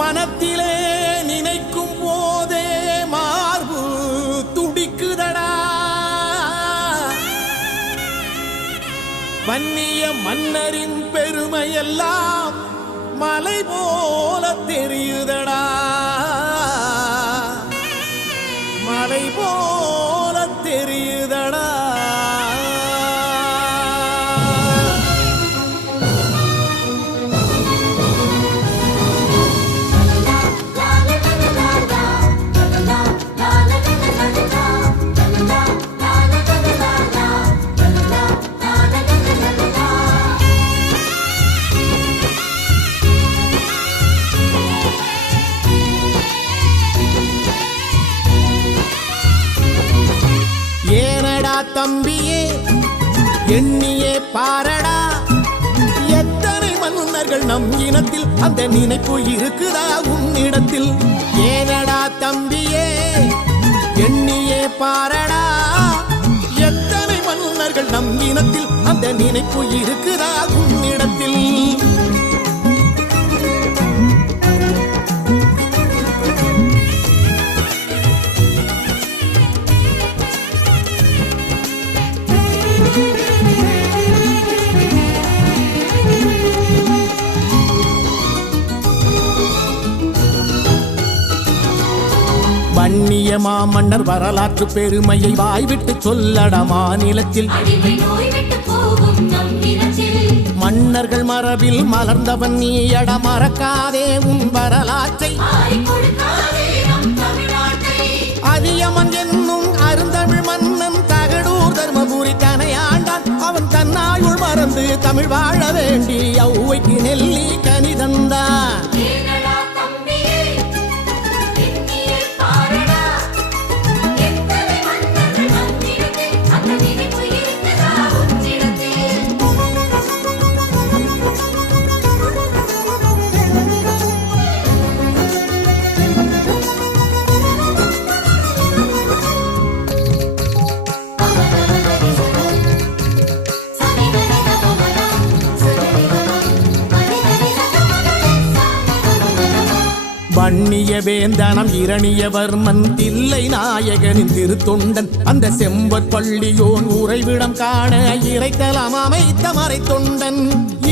மனத்திலே நினைக்கும் போதே மார்பு துடிக்குதடா. வன்னிய மன்னரின் பெருமையெல்லாம் மலை போல தெரியுதடா, மலை போல தெரியுதடா. தம்பியே எண்ணியே பாரடா, எத்தனை மன்னர்கள் நம் இனத்தில், அந்த நினைப்பு இருக்குதா உன்னிடத்தில்? ஏனடா தம்பியே எண்ணியே பாரடா, எத்தனை மன்னர்கள் நம் இனத்தில், அந்த நினைப்பு இருக்குதா உன்னிடத்தில்? வன்னிய மாமன்னர் வரலாற்று பெருமையை வாய்விட்டு சொல்லடா மாநிலத்தில். மன்னர்கள் மரபில் மலர்ந்தவன் நீயட, மறக்காதே உன் வரலாற்றை. அதியமன் என்னும் அருந்தமிழ் மன்னன் தகடூர் தர்மபுரி தனையாண்டான். அவன் தன்னாயுள் மறந்து தமிழ் வாழ வேண்டி ஔவைக்கு நெல்லி கனி தந்தான். வன்னிய வேந்தனம் இரணியவர்மன் தில்லை நாயகனின் திருத்தொண்டன், அந்த செம்பற்பள்ளியோன் உறைவிடம் காண இறைத்தலம் அமைத்த மறைத்தொண்டன்.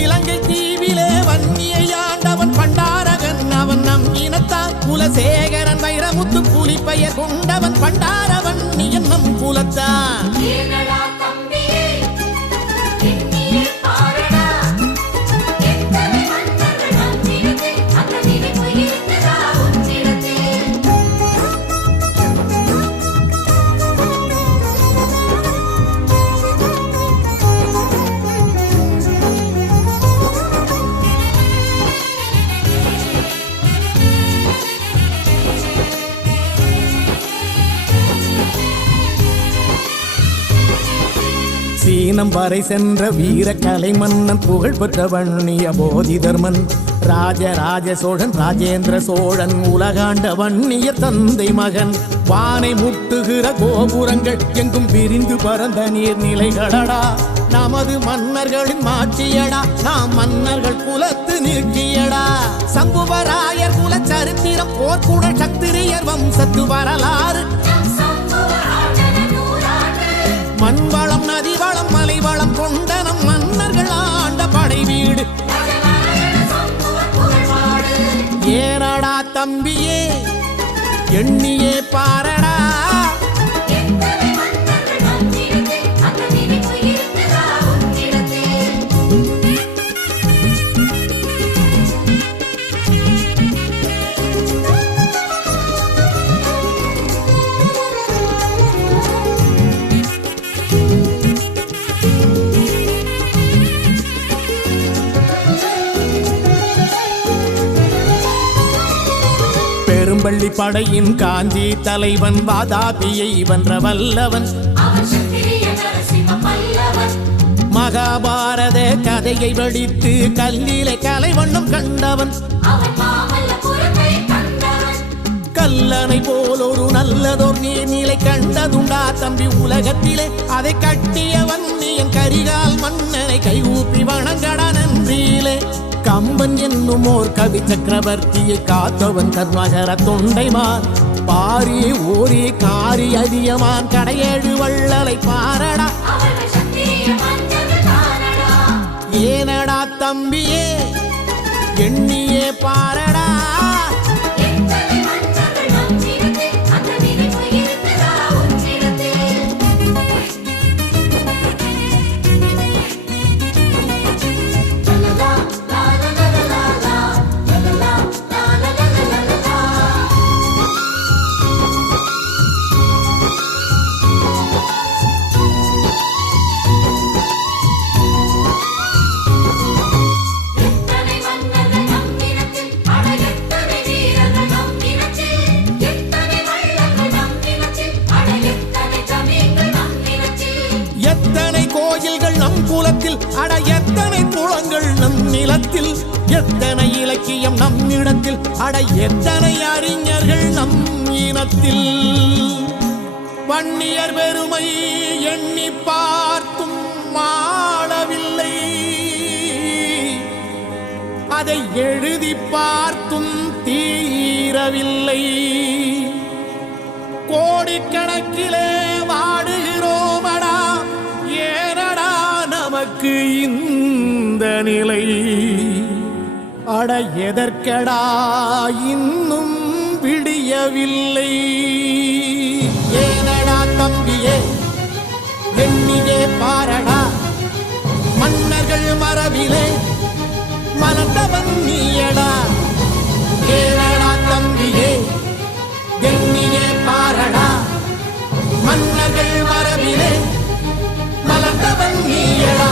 இலங்கை தீவிலே வன்னியை ஆண்டவன் பண்டாரகன், அவன் நம் இனத்தான். குலசேகரன் வைரமுத்து புலிப்பெயர் கொண்டவன், பண்டார வன்னியன் நம் குலத்தான். சீனம் வரை சென்ற வீர கலை மன்னன், புகழ்பெற்ற வன்னிய போதி தர்மன். ராஜராஜ சோழன் ராஜேந்திர சோழன் உலகாண்ட வன்னிய தந்தை மகன். வானை முட்டுகிற கோபுரங்கள் எங்கும் விரிந்து பறந்த நீர்நிலைகளடா, நமது மன்னர்களின் மாட்சியடா, நாம் மன்னர்கள் குலத்து நீட்சியடா. சம்புவராயர் குல சரித்திரம், போர்க்குடல் சத்திரியர் வம்சத்து வரலாறு. மண்வளம் நதிவளம் மலைவளம் கொண்ட நம் மன்னர்கள் ஆண்ட படை வீடு. ஏனடா தம்பியே எண்ணியே பாரடா, பெரும்பள்ளி படையின் காஞ்சி தலைவன், வாதாபியை வென்ற வல்லவன். மகாபாரத கதையை வடித்து கல்லிலே கலைவண்ணம் கண்டவன். கல்லணை போல் ஒரு நல்லதோர் நீர்நிலை கண்டதுண்டா தம்பி உலகத்திலே? அதை கட்டியவன் நீ என் கரிகால் மன்னனை கைகூப்பி வணங்கட நன்றியிலே. கம்ப கம்பன் என்னும் ஓர் கவி சக்கரவர்த்தியை காத்தவன் கர்மகர தொண்டைமான் பாரி ஓரி காரி அதியமான் கடையேழு வள்ளலை பாரடா ஏனடா தம்பியே எண்ணியே பாரடா எத்தனை கோயில்கள் நம் குலத்தில் அட எத்தனை குளங்கள் நம் நிலத்தில் எத்தனை இலக்கியம் நம் இடத்தில் அட எத்தனை அறிஞர்கள் நம் இனத்தில் வன்னியர் பெருமை எண்ணி பார்த்தும் மாளவில்லை அதை எழுதி பார்த்தும் தீரவில்லை கோடிக்கணக்கிலே வாடுகிறோமடா ஏனடா நமக்கு இந்த நிலை அட எதற்கடா இன்னும் விடியவில்லை ஏனடா தம்பியே எண்ணியே பாரடா மன்னர்கள் மரபிலே மலர்ந்தவன் நீயடா ஏனடா தம்பியே எண்ணியே பாரடா மன்னர்கள் மரபிலே மலர்ந்தவன் நீயடா